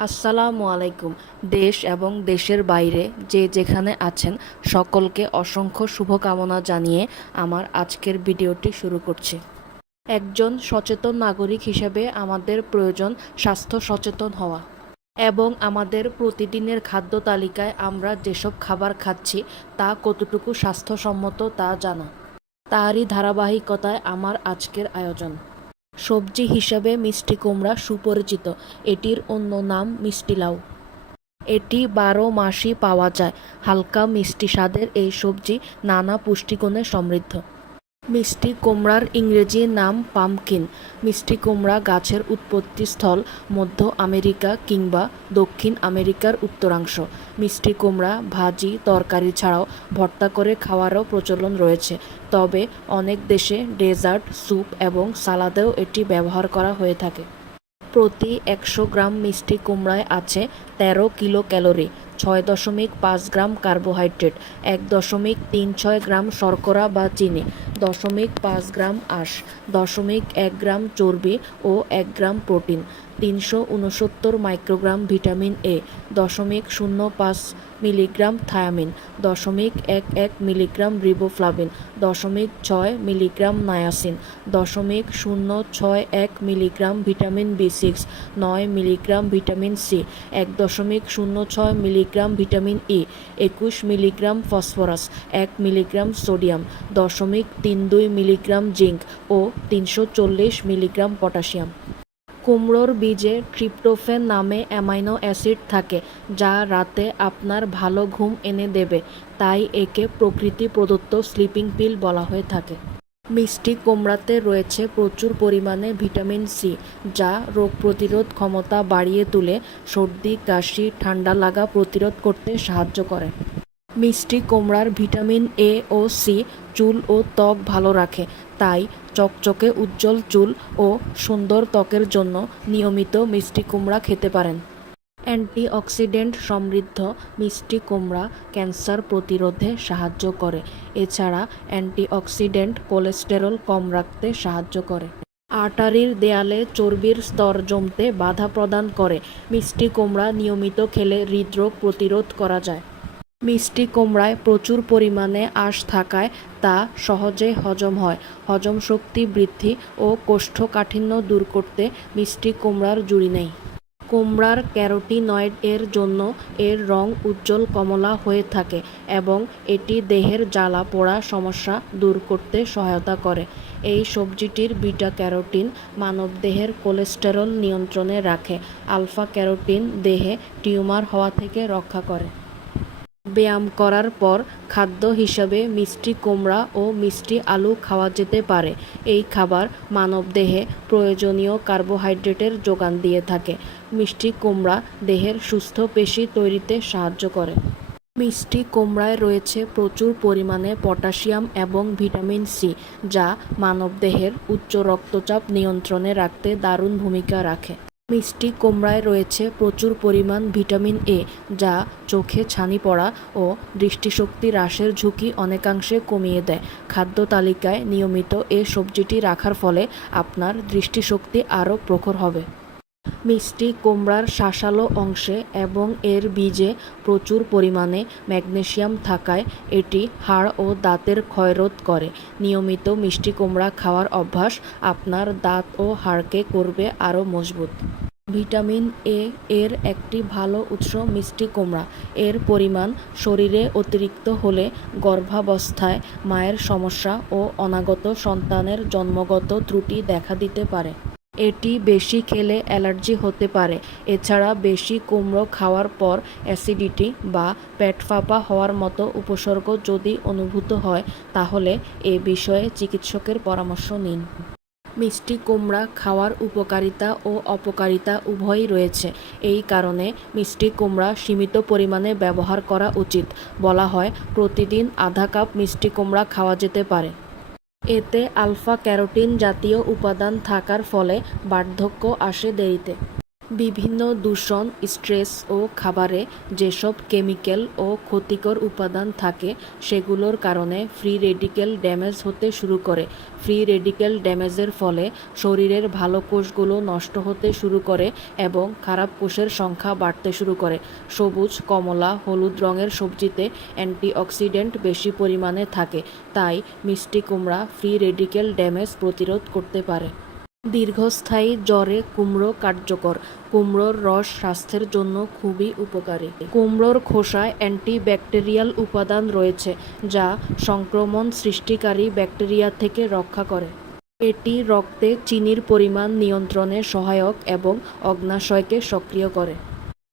আসসালামু আলাইকুম। দেশ এবং দেশের বাইরে যে যেখানে আছেন সকলকে অসংখ্য শুভকামনা জানিয়ে আমার আজকের ভিডিওটি শুরু করছি। একজন সচেতন নাগরিক হিসেবে আমাদের প্রয়োজন স্বাস্থ্য সচেতন হওয়া এবং আমাদের প্রতিদিনের খাদ্য তালিকায় আমরা যেসব খাবার খাচ্ছি তা কতটুকু স্বাস্থ্যসম্মত তা জানা। তারই ধারাবাহিকতায় আমার আজকের আয়োজন। সবজি হিসাবে মিষ্টি কুমড়া সুপরিচিত। এটির অন্য নাম মিষ্টি লাউ। এটি ১২ মাসই পাওয়া যায়। হালকা মিষ্টি স্বাদের এই সবজি নানা পুষ্টিগুণে সমৃদ্ধ। মিষ্টি কুমড়ার ইংরেজি নাম পাম্পকিন। মিষ্টি কুমড়া গাছের উৎপত্তিস্থল মধ্য আমেরিকা কিংবা দক্ষিণ আমেরিকার উত্তরাংশ। মিষ্টি কুমড়া ভাজি, তরকারি ছাড়াও ভর্তা করে খাওয়ারও প্রচলন রয়েছে। তবে অনেক দেশে ডেজার্ট, স্যুপ এবং সালাদেও এটি ব্যবহার করা হয়ে থাকে। প্রতি ১০০ গ্রাম মিষ্টি কুমড়ায় আছে ১৩ কিলো ক্যালোরি, ৬.৫ গ্রাম কার্বোহাইড্রেট, ১.৩৬ গ্রাম শর্করা বা চিনি, ০.৫ গ্রাম আঁশ, ০.১ গ্রাম চর্বি ও ১ gram protein, ৩৬৯ microgram vitamin A, ০.০৫ মিলিগ্রাম থায়ামিন, ০.১১ মিলিগ্রাম রিবোফ্লাভিন, ০.৬ মিলিগ্রাম নায়াসিন, ০.০৬১ মিলিগ্রাম ভিটামিন বি6, ৯ মিলিগ্রাম ভিটামিন সি, ১.০৬ milligram vitamin E, ২১ milligram phosphorus, ১ milligram sodium, ০.৩২ মিলিগ্রাম জিঙ্ক ও ৩৪০ মিলিগ্রাম পটাশিয়াম। কুমড়োর বীজে ট্রিপ্টোফ্যান নামে অ্যামাইনো অ্যাসিড থাকে যা রাতে আপনার ভালো ঘুম এনে দেবে, তাই একে প্রকৃতি প্রদত্ত স্লিপিং পিল বলা হয়ে থাকে। মিষ্টি কুমড়াতে রয়েছে প্রচুর পরিমাণে ভিটামিন সি, যা রোগ প্রতিরোধ ক্ষমতা বাড়িয়ে তুলে সর্দি, কাশি, ঠান্ডা লাগা প্রতিরোধ করতে সাহায্য করে। মিষ্টি কুমড়ার ভিটামিন এ ও সি চুল ও ত্বক ভালো রাখে, তাই চকচকে উজ্জ্বল চুল ও সুন্দর ত্বকের জন্য নিয়মিত মিষ্টি কুমড়া খেতে পারেন। অ্যান্টিঅক্সিডেন্ট সমৃদ্ধ মিষ্টি কুমড়া ক্যান্সার প্রতিরোধে সাহায্য করে। এছাড়া অ্যান্টিঅক্সিডেন্ট কোলেস্টেরল কম রাখতে সাহায্য করে। আর্টারির দেয়ালে চর্বির স্তর জমতে বাধা প্রদান করে। মিষ্টি কুমড়া নিয়মিত খেলে হৃদরোগ প্রতিরোধ করা যায়। মিষ্টি কুমড়ায় প্রচুর পরিমাণে আঁশ থাকায় তা সহজে হজম হয়। হজম শক্তি বৃদ্ধি ও কোষ্ঠকাঠিন্য দূর করতে মিষ্টি কুমড়ার জুড়ি নেই। কুমড়ার ক্যারোটিনয়েড এর জন্য এর রং উজ্জ্বল কমলা হয়ে থাকে এবং এটি দেহের জ্বালা পোড়া সমস্যা দূর করতে সহায়তা করে। এই সবজিটির বিটা ক্যারোটিন মানবদেহের কোলেস্টেরল নিয়ন্ত্রণে রাখে। আলফা ক্যারোটিন দেহে টিউমার হওয়া থেকে রক্ষা করে। ব্যায়াম করার পর খাদ্য হিসাবে মিষ্টি কুমড়া ও মিষ্টি আলু খাওয়া যেতে পারে। এই খাবার মানবদেহে প্রয়োজনীয় কার্বোহাইড্রেটের যোগান দিয়ে থাকে। মিষ্টি কুমড়া দেহের সুস্থ পেশি তৈরিতে সাহায্য করে। মিষ্টি কুমড়ায় রয়েছে প্রচুর পরিমাণে পটাশিয়াম এবং ভিটামিন সি, যা মানবদেহের উচ্চ রক্তচাপ নিয়ন্ত্রণে রাখতে দারুণ ভূমিকা রাখে। মিষ্টি কুমড়ায় রয়েছে প্রচুর পরিমাণ ভিটামিন এ, যা চোখে ছানি পড়া ও দৃষ্টিশক্তি হ্রাসের ঝুঁকি অনেকাংশে কমিয়ে দেয়। খাদ্য তালিকায় নিয়মিত এ সবজিটি রাখার ফলে আপনার দৃষ্টিশক্তি আরও প্রখর হবে। মিষ্টি কুমড়ার শাঁসালো অংশে এবং এর বীজে প্রচুর পরিমাণে ম্যাগনেসিয়াম থাকায় এটি হাড় ও দাঁতের ক্ষয়রোধ করে। নিয়মিত মিষ্টি কুমড়া খাওয়ার অভ্যাস আপনার দাঁত ও হাড়কে করবে আরও মজবুত। ভিটামিন এ এর একটি ভালো উৎস মিষ্টি কুমড়া। এর পরিমাণ শরীরে অতিরিক্ত হলে গর্ভাবস্থায় মায়ের সমস্যা ও অনাগত সন্তানের জন্মগত ত্রুটি দেখা দিতে পারে। এটি বেশি খেলে অ্যালার্জি হতে পারে। এছাড়া বেশি কুমড়ো খাওয়ার পর অ্যাসিডিটি বা পেট ফাঁপা হওয়ার মতো উপসর্গ যদি অনুভূত হয় তাহলে এ বিষয়ে চিকিৎসকের পরামর্শ নিন। মিষ্টি কুমড়া খাওয়ার উপকারিতা ও অপকারিতা উভয়ই রয়েছে। এই কারণে মিষ্টি কুমড়া সীমিত পরিমাণে ব্যবহার করা উচিত। বলা হয় প্রতিদিন আধা কাপ মিষ্টি কুমড়া খাওয়া যেতে পারে। এতে আলফা ক্যারোটিন জাতীয় উপাদান থাকার ফলে বার্ধক্য আসে দেরিতে। বিভিন্ন দূষণ, স্ট্রেস ও খাবারে যেসব কেমিক্যাল ও ক্ষতিকর উপাদান থাকে সেগুলোর কারণে ফ্রি রেডিক্যাল ড্যামেজ হতে শুরু করে। ফ্রি রেডিক্যাল ড্যামেজের ফলে শরীরের ভালো কোষগুলো নষ্ট হতে শুরু করে এবং খারাপ কোষের সংখ্যা বাড়তে শুরু করে। সবুজ, কমলা, হলুদ রঙের সবজিতে অ্যান্টিঅক্সিডেন্ট বেশি পরিমাণে থাকে, তাই মিষ্টি কুমড়া ফ্রি রেডিক্যাল ড্যামেজ প্রতিরোধ করতে পারে। দীর্ঘস্থায়ী জ্বরে কুমড়ো কার্যকর। কুমড়োর রস স্বাস্থ্যের জন্য খুবই উপকারী। কুমড়োর খোসায় অ্যান্টিব্যাকটেরিয়াল উপাদান রয়েছে যা সংক্রমণ সৃষ্টিকারী ব্যাকটেরিয়া থেকে রক্ষা করে। এটি রক্তে চিনির পরিমাণ নিয়ন্ত্রণে সহায়ক এবং অগ্ন্যাশয়কে সক্রিয় করে।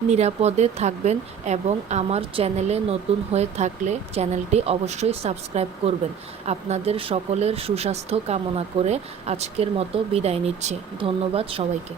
নিরাপদে থাকবেন এবং আমার চ্যানেলে নতুন হয়ে থাকলে চ্যানেলটি অবশ্যই সাবস্ক্রাইব করবেন। আপনাদের সকলের সুস্বাস্থ্য কামনা করে আজকের মতো বিদায় নিচ্ছি। ধন্যবাদ সবাইকে।